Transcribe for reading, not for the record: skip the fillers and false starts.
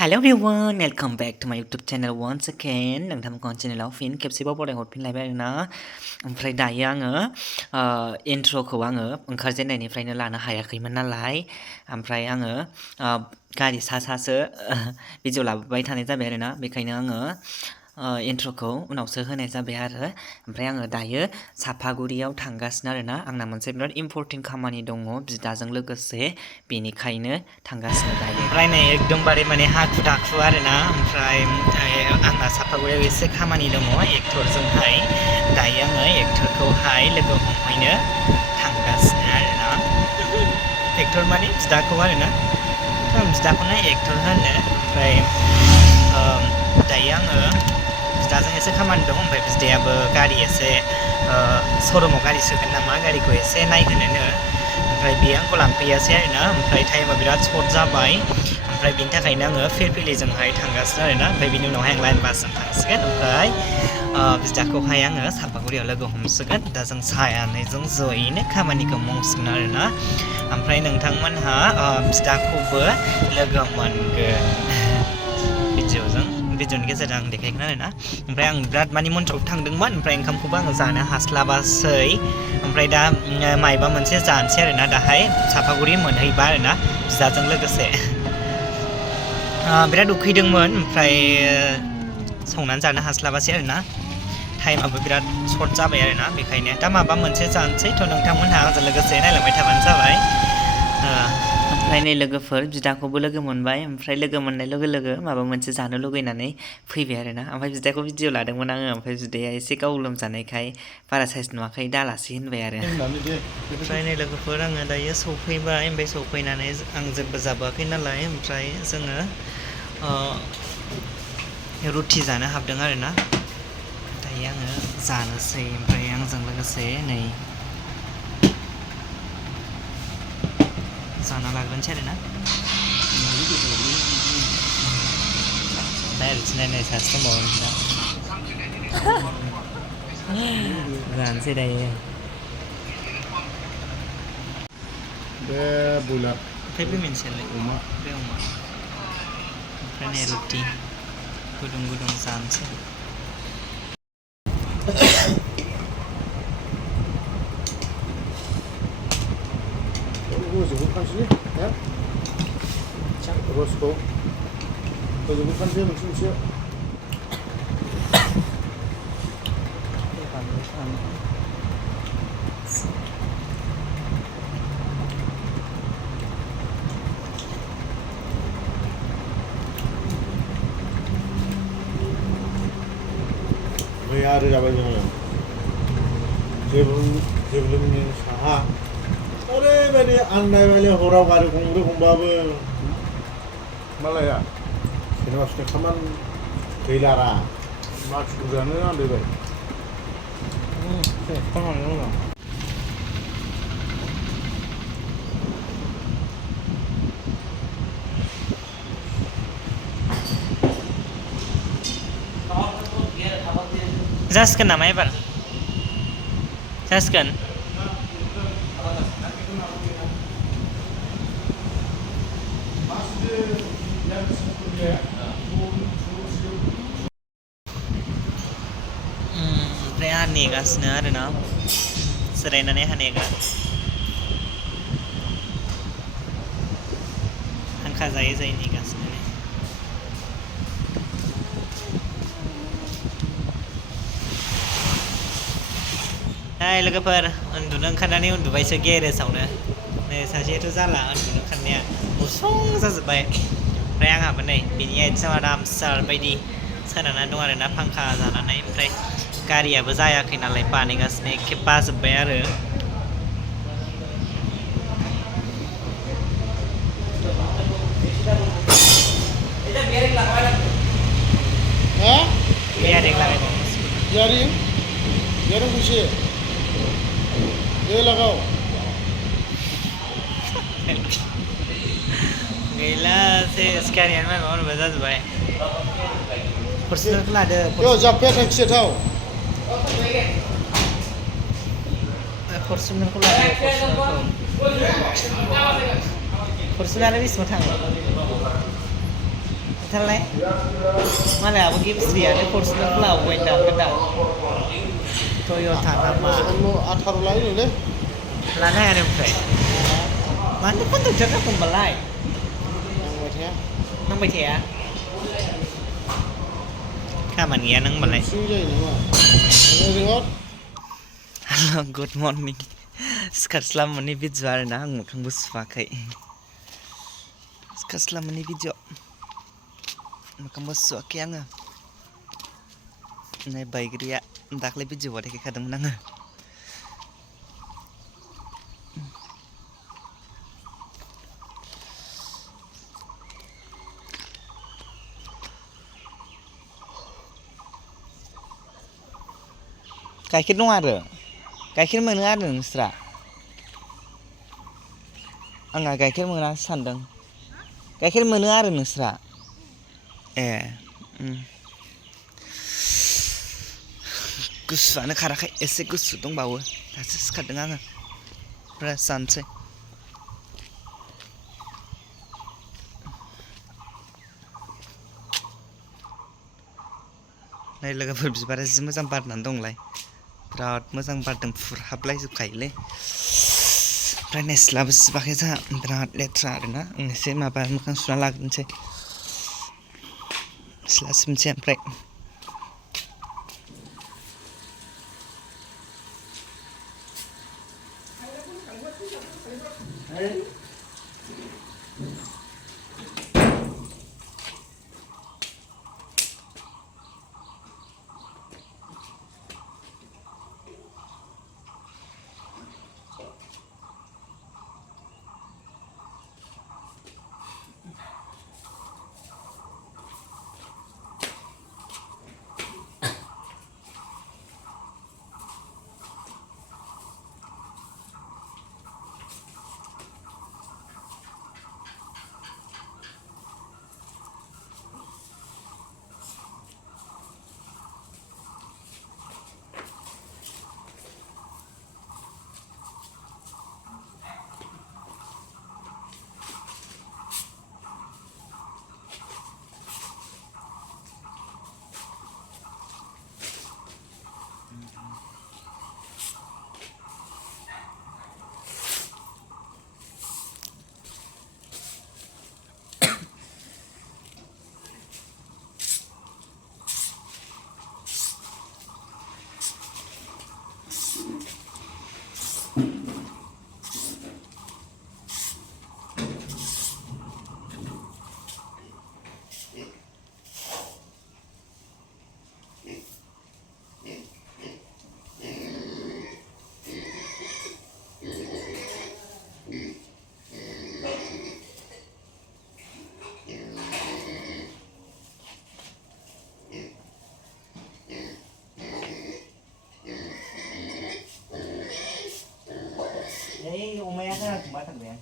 Hello everyone, welcome back to my YouTube channel once again. នឹងធ្វើកន channel ហ្វីន keep sibo boleh hot pin live ណា Friday យ៉ាងintro ខវាងអង្គរចេណៃនេះ Friday ឡានហើយគិមិនណាឡៃFriday យ៉ាងការីសាសើ video ឡាបៃថានេះតែបែរណាបេខៃណាintro खौ उनाव सो होनाय जाबाय आरो ओमफ्राय आङो दायो साफागुरियाव थांगासिनो आरोना आंना मोनसे बिराद इम्पोर्टेन्ट खामानि दङ बिदाजों लोगोसे बेनिखायनो थांगासिनो दायो ओमफ्राय नै एकदमबारे माने हाखु दाखु आरोना ओमफ्राय आंना साफागुरियाव एसे खामानि दङ एक्टरजोंहाय दायो आङो एक्टरखौहाय लोगो हमहैनो थांगासिनो आरोना एक्टर माने बिदाखौ आरोना बिदाखौनो एक्टर होनो ओमफ्राय दायो आङो बिदाजों एसे खामानि दं ओमफ्राय बिदायाबो गारि एसे शोरूमाव गारि सोगोन नामा गारिखौ एसे नायहोनोनो ओमफ्राय बियो आंखौ लांफैयासै आरोना ओमफ्राय टाइमा बिराद सर्ट जाबाय ओमफ्राय बिनि थाखायनो आङो फिरफिलिजोंहाय थांगासिनो आरोना ओमफ्राय बिनि उनावहाय आं लाइन बासजों थांसिगोन ओमफ्राय बिदाखौहाय आङो साफागुरियाव लोगो हमसिगोन दा जों सानैजों जयैनो खामानिखौ मावसिगोन आरोना ओमफ्राय नोंथांमोनहा बिदाखौबो लोगो मोनगोन भिडिअनि गेजेरजों आं देखायगोन आरोना ओमफ्राय आं बिराद मानि मन्थ्रआव थांदोंमोन ओमफ्राय ओंखामखौबो आङो जानो हास्लाबासै ओमफ्राय दा मायबा मोनसे जानोसै आरोना दाहाय साफागुरि मोनहैबा आरोना बिदाजों लोगोसे बिराद उखैदोंमोन ओमफ्राय संनानै जानो हास्लाबासै आरोना टाइमाबो बिराद सर्ट जाबाय आरोना बेखायनो दा माबा मोनसे जानोसै थ' नोंथांमोनहा आंजों लोगोसे नायलांबाय थाबानो जाबाय ओमफ्राय नै लोगोफोर बिदाखौबो लोगो मोनबाय ओमफ्राय लोगो मोननाय लोगो माबा मोनसे जानो लुगैनानै फैबाय आरोना ओमफ्राय बिदाखौ भिडिअ लादोंमोन आङो ओमफ्राय बिदाया एसे गाव लोमजानायखाय बारा साइज नुवाखै दालासै होनबाय आरो ओमफ्राय नै लोगोफोर आङो दायो सौफैबाय ओमफ्राय सौफैनानै आं जेबो जाबोआखै नालाय ओमफ्राय जोङो रुटि जानो हाबदों आरोना दायो आङो जानोसै ओमफ्राय आंजों लोगोसे नै जाना लाग्रोनोसै आरोना दा ओरैनो नायनाय सासे दंबावो जानोसै दायो बे बयलार ओमफ्राय बे मोनसेयालाय अमा ओमफ्राय नै रुटि गुदुं जानोसै जोबोद खानसै रसखौ जोबोद खानसै मोनसे आरो जाबाय जोङो जेब्लोंनि साहा ओरैबायदि आन्दायबायलै हराव गारि गंब्रै गंबाबो मालाया सिनेमा खामानि गैलारा मानसिफोरानो आन्दायबाय जासिगोन नामा एबार जासिगोन ओमफ्राय आंहा नेगासिनो आरोना जिरायनानै आंहा हांखा जायै नेगासिनो हाय लोगोफोर उन्दुनो ओंखारनानै उन्दुबायसो गेरेजावनो नै सासेयाथ' जाला उन्दुनो ओंखारनाया गुसुं जाजोब्बाय ओमफ्राय आंहाबो नै बिनि आथिङाव आरामसार बायदि सोनानै दं आरोना फांखा जानानै ओमफ्राय गारियाबो जायाखै नालाय बानायगासिनो एखे बाजोब्बाय आरो यारिं खुशी ये लगाओ गैला से स्क्यानियार मा माबा बजा जाबाय पर्सनल लादो यो जाफे टैक्सी थाव पर्सनलखौ लादो पर्सनलआनो बेसेबां थाङो Tale. Mana bagi sedia ni kursi pulau wenda kena. Toyota nama. Lo 18 lain ni deh. Lana ada pre. Mana pun tu jaga pembelai. Yang macam Nang bai thia. Ka man ngia nang balai. siu je ni mah. Ini rot. Hello, good morning. Sekat selama ni video ada na hang kang bus pakai. Sekat selama ni video. Makam bus pakai ang. Nai baik dia ndak le video ada ke kadang nang. Kayak nung ada. Kayak mana ada nusra. Angga kayak mana sandang. Kayak mana ada nusra. Gusuan kara kai ese gusu dong bawa. Tas sekat dengan perasaan saya. Nai laga berbisara semua sampai nandong lai. Berat मोजां बारदों फुरहाबलाय जोबखायोलै ओमफ्राय नेस्लाबो सिबाखै जोंहा बिराद लेथ्रा आरोना आं एसे माबा मोखां सुना लाग्रोनोसै सिला सिबनोसै ओमफ्राय Ini umumnya kan cuma tengah.